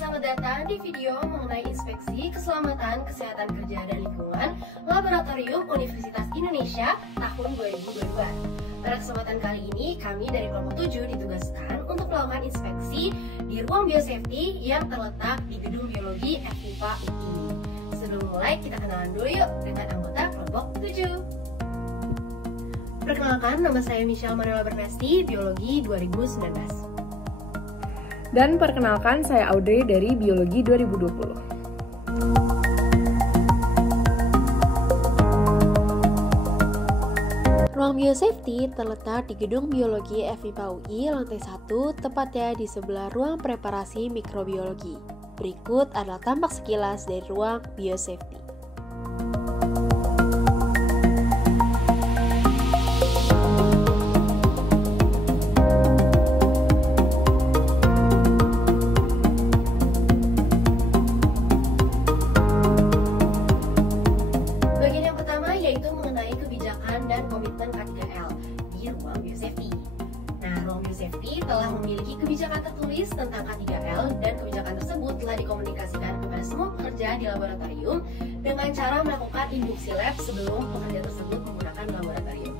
selamat datang di video mengenai inspeksi keselamatan kesehatan kerja dan lingkungan Laboratorium Universitas Indonesia tahun 2022. Pada kesempatan kali ini, kami dari kelompok 7 ditugaskan untuk melakukan inspeksi di ruang biosafety yang terletak di Gedung Biologi FIPA UI. Sebelum mulai, kita kenalan dulu yuk dengan anggota kelompok 7. Perkenalkan, nama saya Michelle Manuela Bernasti, Biologi 2019. Dan perkenalkan, saya Audrey dari Biologi 2020. Ruang biosafety terletak di Gedung Biologi FIPA UI lantai 1, tepatnya di sebelah ruang preparasi mikrobiologi. Berikut adalah tampak sekilas dari ruang biosafety. Dan komitmen K3L di ruang biosafety. Nah, ruang biosafety telah memiliki kebijakan tertulis tentang K3L dan kebijakan tersebut telah dikomunikasikan kepada semua pekerja di laboratorium dengan cara melakukan induksi lab sebelum pekerja tersebut menggunakan laboratorium.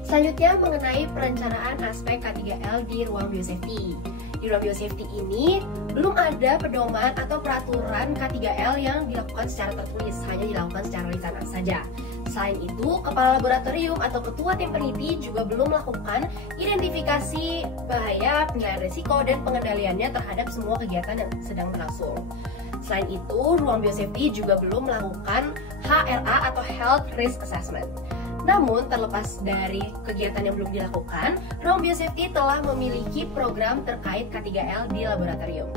Selanjutnya mengenai perencanaan aspek K3L di ruang biosafety. Di ruang biosafety ini belum ada pedoman atau peraturan K3L yang dilakukan secara tertulis, hanya dilakukan secara lisan saja. Selain itu, kepala laboratorium atau ketua tim peneliti juga belum melakukan identifikasi bahaya, penilaian risiko, dan pengendaliannya terhadap semua kegiatan yang sedang berlangsung. Selain itu, ruang biosafety juga belum melakukan HRA atau Health Risk Assessment. Namun, terlepas dari kegiatan yang belum dilakukan, ruang biosafety telah memiliki program terkait K3L di laboratorium.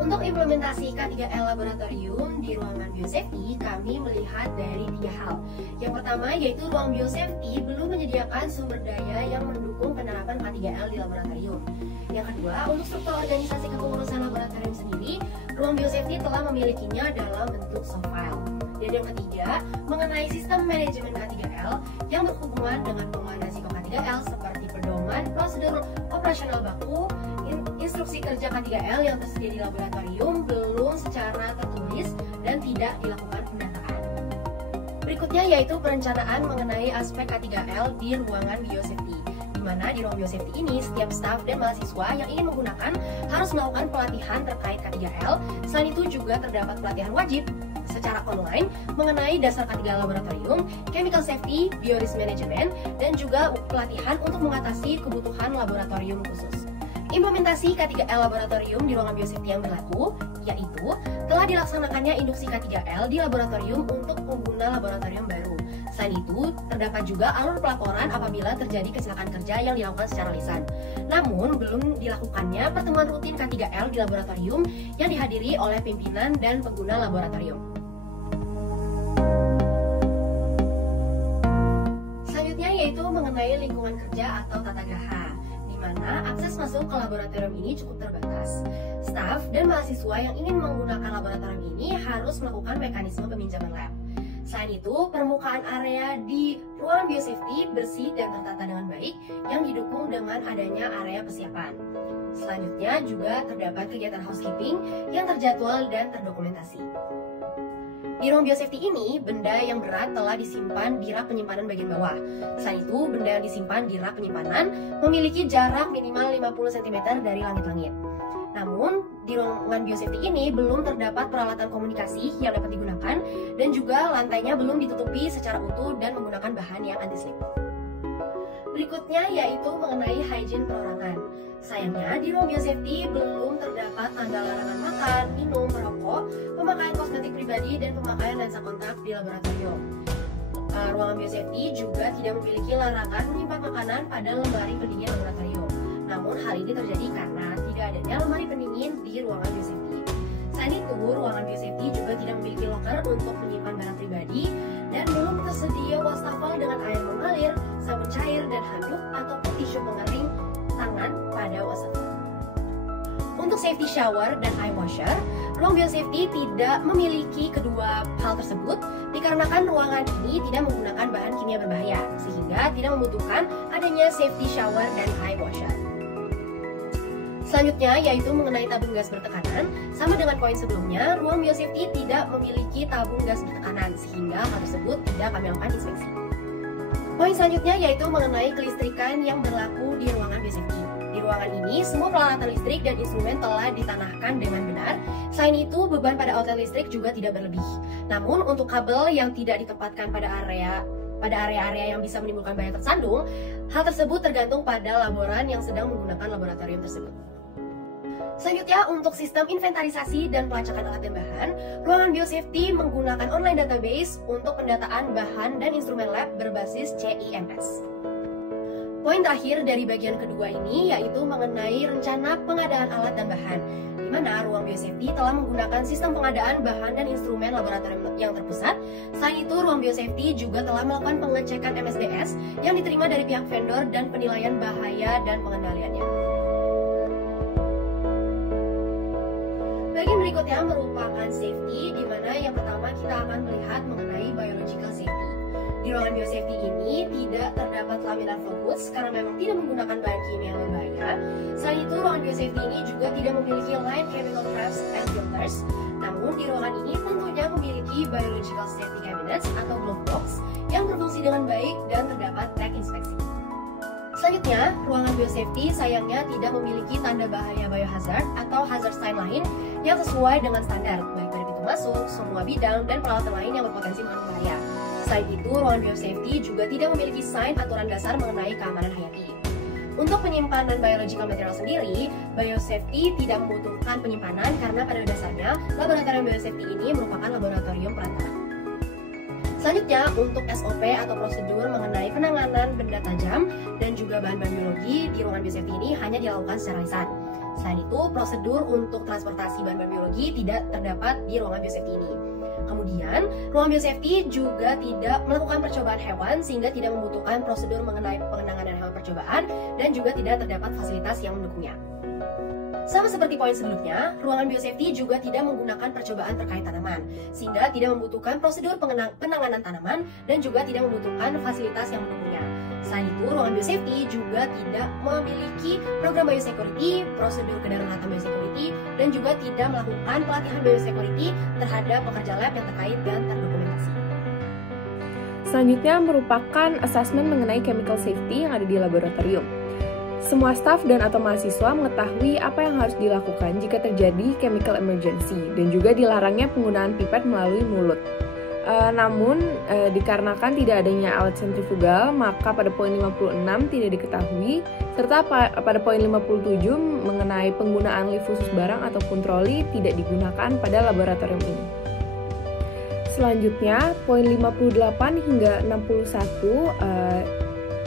Untuk implementasi K3L laboratorium di ruangan biosafety, kami melihat dari 3 hal. Yang pertama yaitu ruang biosafety belum menyediakan sumber daya yang mendukung penerapan K3L di laboratorium. Yang kedua, untuk struktur organisasi kepengurusan laboratorium sendiri, ruang biosafety telah memilikinya dalam bentuk soft file. Dan yang ketiga, mengenai sistem manajemen K3L yang berhubungan dengan pengelolaan risiko K3L seperti pedoman, prosedur operasional baku, instruksi kerja K3L yang tersedia di laboratorium belum secara tertulis dan tidak dilakukan pendataan. Berikutnya yaitu perencanaan mengenai aspek K3L di ruangan biosafety, di mana di ruang biosafety ini setiap staf dan mahasiswa yang ingin menggunakan harus melakukan pelatihan terkait K3L. Selain itu juga terdapat pelatihan wajib secara online mengenai dasar K3 laboratorium, chemical safety, biorisk management, dan juga pelatihan untuk mengatasi kebutuhan laboratorium khusus. Implementasi K3L laboratorium di ruangan biosafety yang berlaku, yaitu telah dilaksanakannya induksi K3L di laboratorium untuk pengguna laboratorium baru. Selain itu, terdapat juga alur pelaporan apabila terjadi kecelakaan kerja yang dilakukan secara lisan. Namun, belum dilakukannya pertemuan rutin K3L di laboratorium yang dihadiri oleh pimpinan dan pengguna laboratorium. Selanjutnya yaitu mengenai lingkungan kerja atau tata graha, mana akses masuk ke laboratorium ini cukup terbatas. Staf dan mahasiswa yang ingin menggunakan laboratorium ini harus melakukan mekanisme peminjaman lab. Selain itu, permukaan area di ruangan biosafety bersih dan tertata dengan baik yang didukung dengan adanya area persiapan. Selanjutnya juga terdapat kegiatan housekeeping yang terjadwal dan terdokumentasi. Di ruang biosafety ini, benda yang berat telah disimpan di rak penyimpanan bagian bawah. Selain itu, benda yang disimpan di rak penyimpanan memiliki jarak minimal 50 cm dari langit-langit. Namun, di ruangan biosafety ini belum terdapat peralatan komunikasi yang dapat digunakan dan juga lantainya belum ditutupi secara utuh dan menggunakan bahan yang anti-slip. Berikutnya yaitu mengenai hygiene perorangan. Sayangnya, di ruang biosafety belum terdapat tanda larangan makan, minum, merokok, pemakaian kosmetik pribadi, dan pemakaian lensa kontak di laboratorium. Ruangan biosafety juga tidak memiliki larangan menyimpan makanan pada lemari pendingin laboratorium. Namun, hal ini terjadi karena tidak adanya lemari pendingin di ruangan biosafety. Selain itu, ruangan biosafety juga tidak memiliki loker untuk menyimpan barang pribadi dan belum tersedia wastafel dengan air mengalir, sabun cair, dan handuk ataupun tisu pengering tangan pada wastafel. Untuk safety shower dan eye washer, ruang biosafety tidak memiliki kedua hal tersebut dikarenakan ruangan ini tidak menggunakan bahan kimia berbahaya, sehingga tidak membutuhkan adanya safety shower dan eye washer. Selanjutnya yaitu mengenai tabung gas bertekanan. Sama dengan poin sebelumnya, ruang biosafety tidak memiliki tabung gas bertekanan sehingga hal tersebut tidak kami lakukan inspeksi. Poin selanjutnya yaitu mengenai kelistrikan yang berlaku di ruangan biosafety. Di ruangan ini, semua peralatan listrik dan instrumen telah ditanahkan dengan benar. Selain itu, beban pada outlet listrik juga tidak berlebih. Namun, untuk kabel yang tidak ditempatkan pada area-area yang bisa menimbulkan bahaya tersandung, hal tersebut tergantung pada laboran yang sedang menggunakan laboratorium tersebut. Selanjutnya, untuk sistem inventarisasi dan pelacakan alat dan bahan, ruangan biosafety menggunakan online database untuk pendataan bahan dan instrumen lab berbasis CIMS. Poin terakhir dari bagian kedua ini yaitu mengenai rencana pengadaan alat dan bahan, di mana ruang biosafety telah menggunakan sistem pengadaan bahan dan instrumen laboratorium yang terpusat. Selain itu, ruang biosafety juga telah melakukan pengecekan MSDS yang diterima dari pihak vendor dan penilaian bahaya dan pengendaliannya. Bagian berikutnya merupakan safety, di mana yang pertama kita akan melihat mengenai biological safety. Di ruangan biosafety ini tidak terdapat laminar flow hoods karena memang tidak menggunakan bahan kimia yang berbahaya. Selain itu, ruangan biosafety ini juga tidak memiliki line chemical traps and filters. Namun di ruangan ini tentunya memiliki biological safety cabinets atau glove box yang berfungsi dengan baik dan terdapat tag inspeksi. Selanjutnya, ruangan biosafety sayangnya tidak memiliki tanda bahaya biohazard atau hazard sign lain yang sesuai dengan standar, baik dari pintu masuk, semua bidang, dan peralatan lain yang berpotensi mengandung bahaya. Selain itu, ruangan biosafety juga tidak memiliki sign aturan dasar mengenai keamanan hayati. Untuk penyimpanan biological material sendiri, biosafety tidak membutuhkan penyimpanan karena pada dasarnya laboratorium biosafety ini merupakan laboratorium perantara. Selanjutnya, untuk SOP atau prosedur mengenai penanganan benda tajam dan juga bahan-bahan biologi di ruangan biosafety ini hanya dilakukan secara lisan. Selain itu, prosedur untuk transportasi bahan-bahan biologi tidak terdapat di ruangan biosafety ini. Kemudian, ruangan biosafety juga tidak melakukan percobaan hewan sehingga tidak membutuhkan prosedur mengenai penanganan hewan percobaan dan juga tidak terdapat fasilitas yang mendukungnya. Sama seperti poin sebelumnya, ruangan biosafety juga tidak menggunakan percobaan terkait tanaman, sehingga tidak membutuhkan prosedur penanganan tanaman dan juga tidak membutuhkan fasilitas yang mendukungnya. Selain itu, ruangan biosafety juga tidak memiliki program biosecurity, prosedur kedaruratan biosecurity, dan juga tidak melakukan pelatihan biosecurity terhadap pekerja lab yang terkait dan terdokumentasi. Selanjutnya merupakan assessment mengenai chemical safety yang ada di laboratorium. Semua staf dan atau mahasiswa mengetahui apa yang harus dilakukan jika terjadi chemical emergency dan juga dilarangnya penggunaan pipet melalui mulut. Namun, dikarenakan tidak adanya alat sentrifugal, maka pada poin 56 tidak diketahui, serta pada poin 57 mengenai penggunaan lift khusus barang ataupun troli tidak digunakan pada laboratorium ini. Selanjutnya, poin 58 hingga 61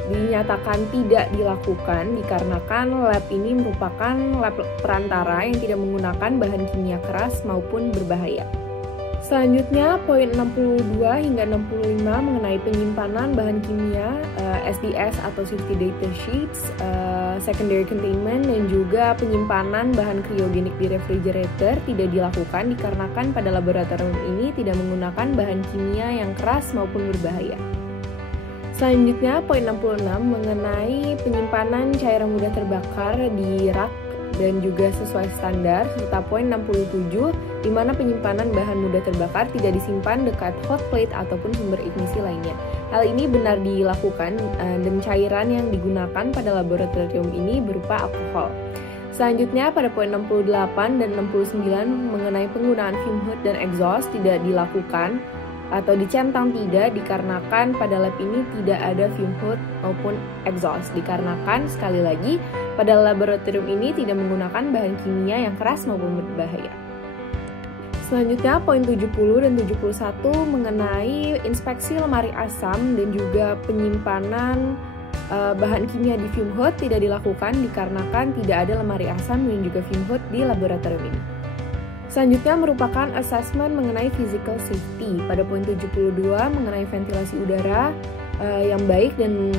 dinyatakan tidak dilakukan dikarenakan lab ini merupakan lab perantara yang tidak menggunakan bahan kimia keras maupun berbahaya. Selanjutnya, poin 62 hingga 65 mengenai penyimpanan bahan kimia, SDS atau safety data sheets, secondary containment, dan juga penyimpanan bahan kriogenik di refrigerator tidak dilakukan dikarenakan pada laboratorium ini tidak menggunakan bahan kimia yang keras maupun berbahaya. Selanjutnya, poin 66 mengenai penyimpanan cairan mudah terbakar di rak dan juga sesuai standar, serta poin 67 di mana penyimpanan bahan mudah terbakar tidak disimpan dekat hot plate ataupun sumber ignisi lainnya. Hal ini benar dilakukan dan cairan yang digunakan pada laboratorium ini berupa alkohol. Selanjutnya, pada poin 68 dan 69 mengenai penggunaan fume hood dan exhaust tidak dilakukan atau dicentang tidak dikarenakan pada lab ini tidak ada fume hood maupun exhaust dikarenakan sekali lagi pada laboratorium ini tidak menggunakan bahan kimia yang keras maupun berbahaya. Selanjutnya poin 70 dan 71 mengenai inspeksi lemari asam dan juga penyimpanan bahan kimia di fume hood tidak dilakukan dikarenakan tidak ada lemari asam dan juga fume hood di laboratorium ini. Selanjutnya merupakan assessment mengenai physical safety. Pada poin 72 mengenai ventilasi udara yang baik dan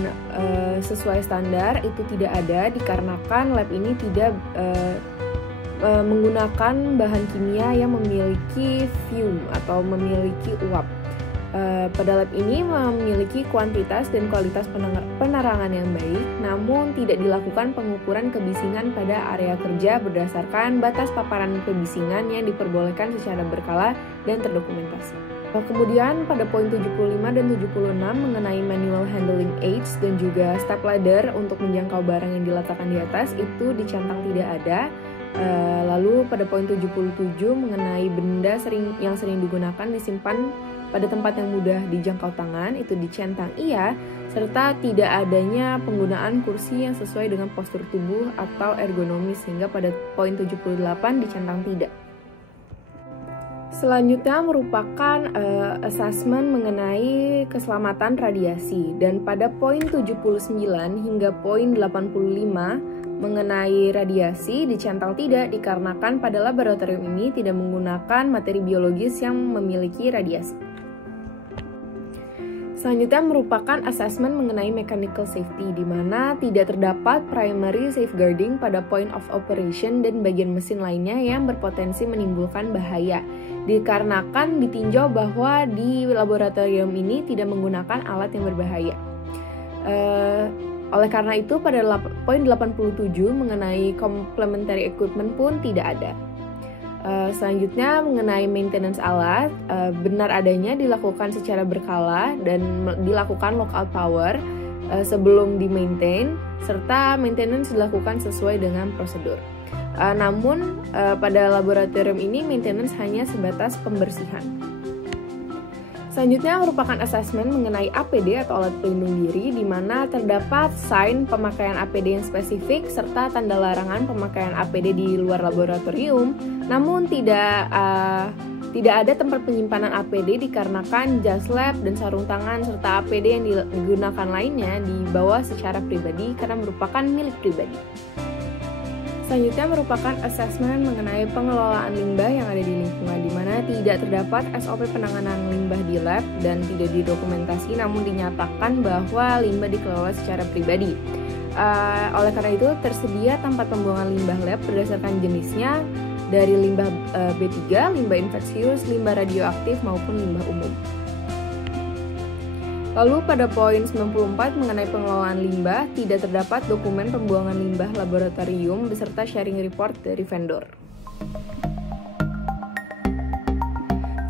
sesuai standar itu tidak ada dikarenakan lab ini tidak menggunakan bahan kimia yang memiliki fume atau memiliki uap. Pada lab ini memiliki kuantitas dan kualitas penerangan yang baik, namun tidak dilakukan pengukuran kebisingan pada area kerja berdasarkan batas paparan kebisingan yang diperbolehkan secara berkala dan terdokumentasi. Kemudian pada poin 75 dan 76 mengenai manual handling aids dan juga step ladder untuk menjangkau barang yang diletakkan di atas itu dicentang tidak ada. Lalu pada poin 77 mengenai benda yang sering digunakan disimpan pada tempat yang mudah dijangkau tangan itu dicentang iya, serta tidak adanya penggunaan kursi yang sesuai dengan postur tubuh atau ergonomis, sehingga pada poin 78 dicentang tidak. Selanjutnya merupakan assessment mengenai keselamatan radiasi, dan pada poin 79 hingga poin 85 mengenai radiasi dicentang tidak dikarenakan pada laboratorium ini tidak menggunakan materi biologis yang memiliki radiasi. Selanjutnya merupakan assessment mengenai mechanical safety, di mana tidak terdapat primary safeguarding pada point of operation dan bagian mesin lainnya yang berpotensi menimbulkan bahaya, dikarenakan ditinjau bahwa di laboratorium ini tidak menggunakan alat yang berbahaya. Oleh karena itu pada poin 87 mengenai complementary equipment pun tidak ada. Selanjutnya mengenai maintenance alat, benar adanya dilakukan secara berkala dan dilakukan lockout power sebelum di-maintain, serta maintenance dilakukan sesuai dengan prosedur. Namun pada laboratorium ini maintenance hanya sebatas pembersihan. Selanjutnya merupakan assessment mengenai APD atau alat pelindung diri, di mana terdapat sign pemakaian APD yang spesifik serta tanda larangan pemakaian APD di luar laboratorium. Namun tidak ada tempat penyimpanan APD dikarenakan jas lab dan sarung tangan serta APD yang digunakan lainnya dibawa secara pribadi karena merupakan milik pribadi. Selanjutnya merupakan assessment mengenai pengelolaan limbah yang ada di lingkungan, di mana tidak terdapat SOP penanganan limbah di lab dan tidak didokumentasi, namun dinyatakan bahwa limbah dikelola secara pribadi. Oleh karena itu tersedia tempat pembuangan limbah lab berdasarkan jenisnya, dari limbah B3, limbah infeksius, limbah radioaktif maupun limbah umum. Lalu pada poin 94 mengenai pengelolaan limbah, tidak terdapat dokumen pembuangan limbah laboratorium beserta sharing report dari vendor.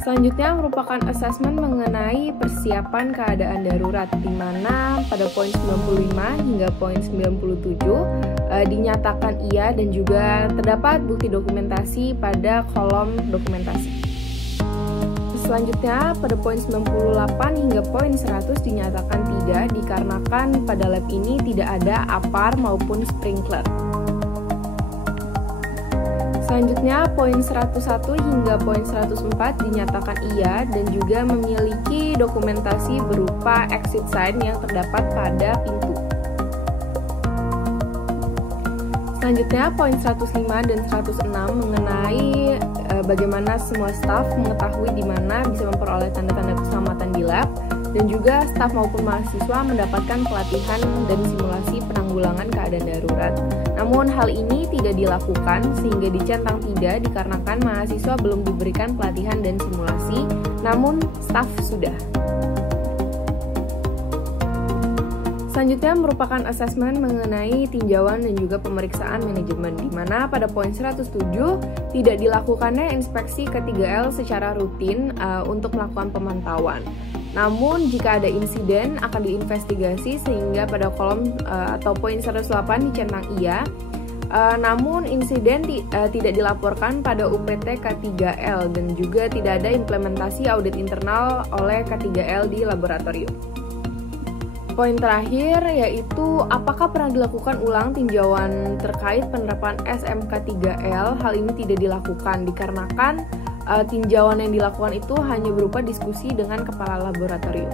Selanjutnya merupakan assessment mengenai persiapan keadaan darurat, di mana pada poin 95 hingga poin 97 dinyatakan iya dan juga terdapat bukti dokumentasi pada kolom dokumentasi. Selanjutnya pada poin 98 hingga poin 100 dinyatakan tidak dikarenakan pada lab ini tidak ada APAR maupun sprinkler. Selanjutnya poin 101 hingga poin 104 dinyatakan iya dan juga memiliki dokumentasi berupa exit sign yang terdapat pada pintu. Selanjutnya poin 105 dan 106 mengenai bagaimana semua staf mengetahui di mana bisa memperoleh tanda-tanda keselamatan di lab, dan juga staf maupun mahasiswa mendapatkan pelatihan dan simulasi penanggulangan keadaan darurat. Namun hal ini tidak dilakukan sehingga dicentang tidak dikarenakan mahasiswa belum diberikan pelatihan dan simulasi, namun staf sudah. Selanjutnya merupakan asesmen mengenai tinjauan dan juga pemeriksaan manajemen, di mana pada poin 107 tidak dilakukannya inspeksi ke-3L secara rutin untuk melakukan pemantauan. Namun jika ada insiden akan diinvestigasi, sehingga pada kolom atau poin 108 dicentang iya. Namun insiden tidak dilaporkan pada UPT K3L dan juga tidak ada implementasi audit internal oleh K3L di laboratorium. Poin terakhir yaitu apakah pernah dilakukan ulang tinjauan terkait penerapan SMK3L. Hal ini tidak dilakukan dikarenakan tinjauan yang dilakukan itu hanya berupa diskusi dengan kepala laboratorium.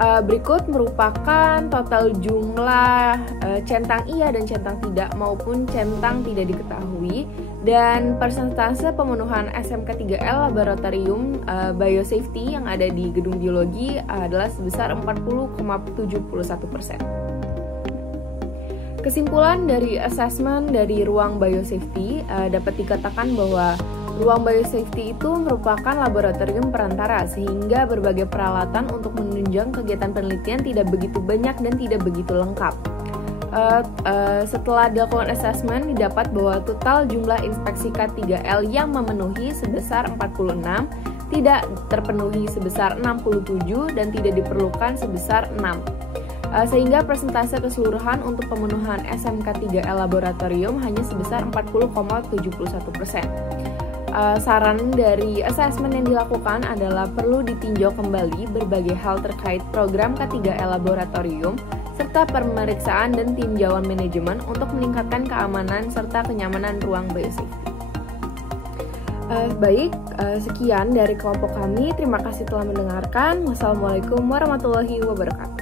Berikut merupakan total jumlah centang iya dan centang tidak maupun centang tidak diketahui, dan persentase pemenuhan SMK3L Laboratorium Biosafety yang ada di Gedung Biologi adalah sebesar 40,71%. Kesimpulan dari asesmen dari ruang biosafety dapat dikatakan bahwa Ruang biosafety itu merupakan laboratorium perantara sehingga berbagai peralatan untuk menunjang kegiatan penelitian tidak begitu banyak dan tidak begitu lengkap. Setelah dilakukan assessment, didapat bahwa total jumlah inspeksi K3L yang memenuhi sebesar 46, tidak terpenuhi sebesar 67, dan tidak diperlukan sebesar 6. Sehingga persentase keseluruhan untuk pemenuhan SMK3L laboratorium hanya sebesar 40,71%. Saran dari assessment yang dilakukan adalah perlu ditinjau kembali berbagai hal terkait program K3L laboratorium serta pemeriksaan dan tinjauan manajemen untuk meningkatkan keamanan serta kenyamanan ruang biosafety. Sekian dari kelompok kami. Terima kasih telah mendengarkan. Wassalamualaikum warahmatullahi wabarakatuh.